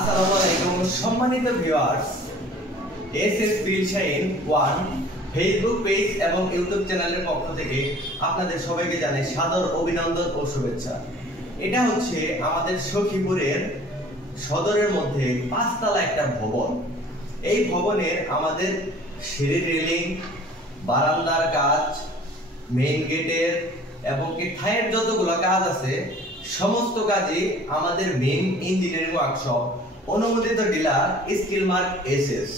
আসসালামু আলাইকুম সম্মানিত ভিউয়ার্স, এসএস বিল শাইন ওয়ান ফেসবুক পেজ এবং ইউটিউব চ্যানেলের পক্ষ থেকে আপনাদের সবাইকে জানাই সাদর অভিনন্দন ও শুভেচ্ছা। এটা হচ্ছে আমাদের সখীপুরের সদরের মধ্যে 5 তলা একটা ভবন। এই ভবনের আমাদের সিঁড়ি রেলিং, বারান্দার কাজ, মেইন গেটের এবং থায়ের যতগুলো কাজ আছে সমস্ত কাজই আমাদের মেইন ইঞ্জিনিয়ারিং ওয়ার্কশপ অনুমোদিত ডিলার স্টিল মার্ক এসএস।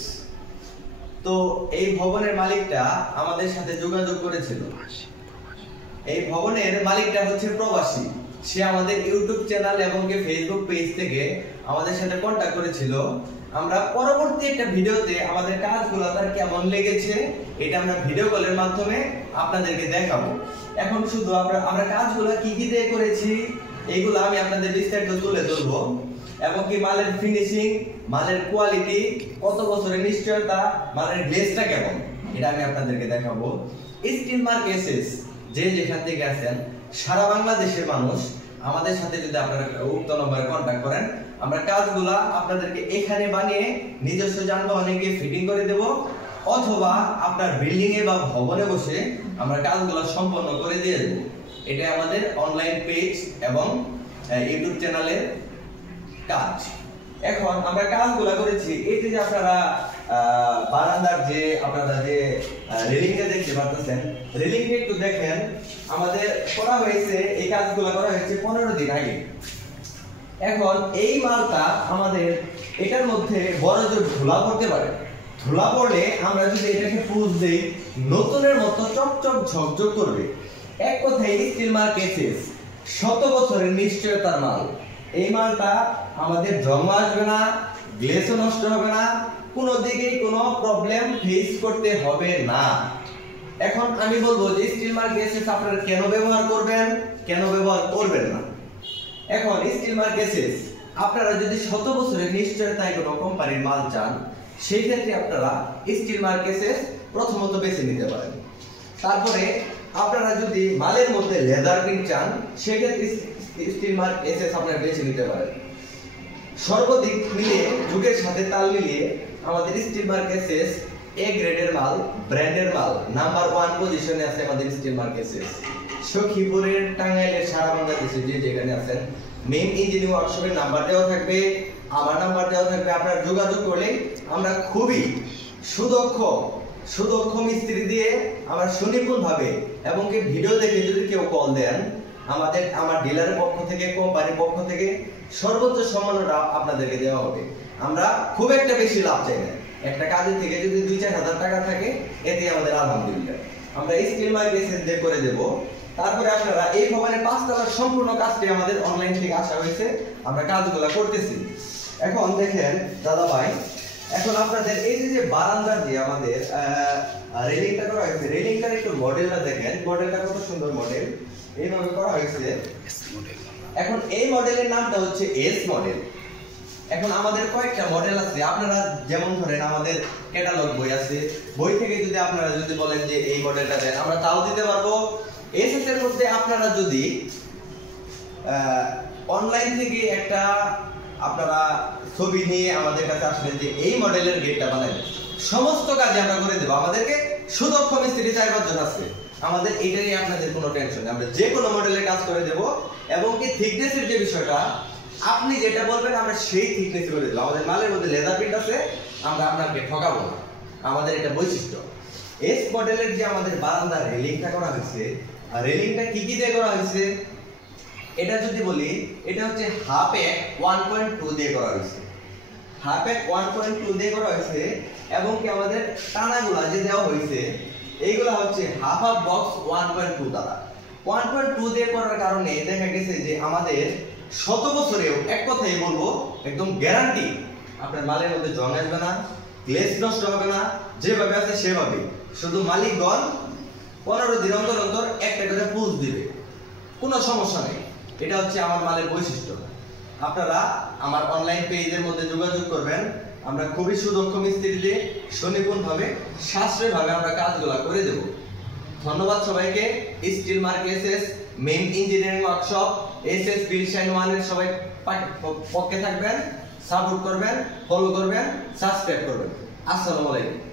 তো এই ভবনের মালিকটা আমাদের সাথে যোগাযোগ করেছিল। এই ভবনের মালিকটা হচ্ছে প্রবাসী। সে আমাদের ইউটিউব চ্যানেল এবং ফেসবুক পেজ থেকে আমাদের সাথে কন্টাক্ট করেছিল। আমরা পরবর্তী একটা ভিডিওতে আমাদের কাজগুলো তার কেমন লেগেছে এটা আমরা ভিডিও কলের মাধ্যমে আপনাদেরকে দেখাবো। এখন শুধু আমরা কাজগুলো কি কি দিয়ে করেছি এইগুলো আমি আপনাদের বিস্তারিত তুলে ধরবো, এবং মালের ফিনিশিং, মালের কোয়ালিটি, কত বছরের নিশ্চয়তা, মালের গ্লেজটা কেমন এটা আমি আপনাদেরকে দেখাবো। স্টিল মার্ক এসএস যে যেখান থেকে আছেন সারা বাংলাদেশের মানুষ আমাদের সাথে যদি আপনারা উক্ত নম্বরে কন্টাক্ট করেন, আমরা কাজগুলা আপনাদেরকে এখানে বানিয়ে নিজস্ব যানবাহনে গিয়ে ফিটিং করে দেব, অথবা আপনার বিল্ডিং এ বা ভবনে বসে আমরা কাজগুলো সম্পন্ন করে দিয়ে দেব। এটা আমাদের অনলাইন পেজ এবং ইউটিউব চ্যানেলের কাজ। এখন আমরা কাজগুলো করেছি এই যে আপনারা বারান্দার যে আপনারা যে রেলিংটা দেখতে পাচ্ছেন, রেলিংটা একটু দেখেন। আমাদের করা হয়েছে এই কাজগুলো করা হয়েছে 15 দিন আগে। এখন এই মালটা আমাদের এটার মধ্যে বড় জোর ধুলা পড়তে পারে। ধুলা পড়লে আমরা যদি এটাকে পুষ দেই নতুনের মতো চকচক ঝকঝক করবে। এক কথায় স্টিল মার্ক এসএস 100 বছরের নিশ্চয়তার মাল। এই মালটা আমাদের জং আসবে না, গ্লেসও নষ্ট হবে না, কোনো দিকেই কোনো প্রবলেম ফেস করতে হবে না। এখন আমি বলবো যে স্টিল মার্ক এসএস আপনারা কেন ব্যবহার করবেন, কেন ব্যবহার করবেন না। এখন স্টিল মার্ক এসএস আপনারা যদি 100 বছরের নিশ্চয়তায় কোনো কোম্পানির মাল চান, সেই ক্ষেত্রে আপনারা স্টিল মার্ক এসএস প্রথমত বেছে নিতে পারেন। তারপরে আপনারা যদি মালের মধ্যে লেদার প্রিন্ট চান, সেক্ষেত্রে স্টিল মার্ক এসএস আপনারা বেছে নিতে পারেন। সর্বদিক মিলিয়ে যুগের সাথে তাল মিলিয়ে আমাদের স্টিল মার্ক এসএস এ গ্রেডের মাল, ব্র্যান্ডের মাল, নাম্বার 1 পজিশনে আছে আমাদের স্টিল মার্ক এসএস। সখীপুরের, টাঙ্গাইলের, সারা বাংলাদেশে যে যেখানে আছেন মেইন ইঞ্জিনিয়ারিং ওয়ার্কশপের নাম্বার দেওয়া থাকবে, আমার নাম্বার দেওয়া থাকবে। আপনারা যোগাযোগ করলে আমরা খুবই সুদক্ষ মিস্ত্রি দিয়ে আমরা সুনিপুণভাবে এবং ভিডিও দেখে যদি কেউ কল দেন, আমার ডিলারের পক্ষ থেকে, কোম্পানির পক্ষ থেকে সর্বোচ্চ সম্মাননা আপনাদেরকে দেওয়া হবে। আমরা খুব একটা বেশি লাভ চাই না। একটা কাজের থেকে যদি 2-4 হাজার টাকা থাকে এতে আমাদের আলহামদুলিল্লাহ। আমরা স্টিল মার্ক এসএস দিয়ে করে দেব। তারপরে আপনারা এই ভবনের 5 তলার সম্পূর্ণ কাজটি আমাদের অনলাইন থেকে আসা হয়েছে, আমরা কাজগুলো করতেছি। এখন দেখেন দাদা ভাই, এখন আপনাদের এই যে বারান্দার যে আমাদের রেলিংটা করা হয়েছে, রেলিংটার একটু মডেলটা দেখেন। মডেলটা কত সুন্দর মডেল, এইভাবে করা হয়েছে। এখন এই মডেলের নামটা হচ্ছে এস মডেল। এখন আমাদের কয়েকটা মডেল আছে, আপনারা যেমন ধরেন আমাদের ক্যাটালগ বই আছে, বই থেকে যদি আপনারা যদি বলেন যে এই মডেলটা দেন, আমরা তাও দিতে পারবো। এসএস এর মধ্যে আপনারা যদি অনলাইন থেকে একটা আপনারা ছবি নিয়ে আমাদের কাছে আসলেন যে এই মডেলের গেটটা বানাই, সমস্ত কাজ আমরা করে দেব। আমাদেরকে সুদক্ষ মিস্ত্রি 4-5 জন আছে, আমাদের এটাই আপনাদের কোনো টেনশন নেই। আমরা যে কোনো মডেলের কাজ করে দেব, এবং থিকনেসের যে বিষয়টা আপনি যেটা বলবেন আমরা সেই থিকনেস করে দেব। আমাদের মালের মধ্যে লেদার প্রিন্ট আছে, আমরা আপনাকে ঠকাবো না, আমাদের এটা বৈশিষ্ট্য। এস মডেলের যে আমাদের বারান্দার রেলিংটা করা হয়েছে, আর রেলিংটা কি কি দিয়ে করা হয়েছে এটা যদি বলি, এটা হচ্ছে হাফ এক 1.2 দিয়ে করা হয়েছে। হাফ এক 1.2 দিয়ে করা হয়েছে, এবং আমাদের টানাগুলা যে দেওয়া হয়েছে এইগুলা হচ্ছে হাফ বক্স 1.2 দ্বারা। 1.2 দিয়ে করার কারণে দেখা গেছে যে আমাদের 100 বছরেও এক কথাই বলবো একদম গ্যারান্টি, আপনার মালের মধ্যে জং আসবে না, গ্লেজ নষ্ট হবে না, যেভাবে আছে সেভাবে। শুধু মালিকগণ 15 দিন অন্তর অন্তর একটা করে পুষ দিবে, কোনো সমস্যা নেই। এটা হচ্ছে আমার মালের বৈশিষ্ট্য। আপনারা আমার অনলাইন পেজের মধ্যে যোগাযোগ করবেন, আমরা খুবই সুদক্ষ মিস্ত্রি দিয়ে সুনিপুণভাবে, সাশ্রয়ীভাবে আমরা কাজগুলো করে দেব। ধন্যবাদ সবাইকে। Steel mark SS main engineering workshop SS বিল শাইন ওয়ানের সবাই পক্ষে থাকবেন। সাপোর্ট করবেন, ফলো করবেন, সাবস্ক্রাইব করবেন। আসসালামু আলাইকুম।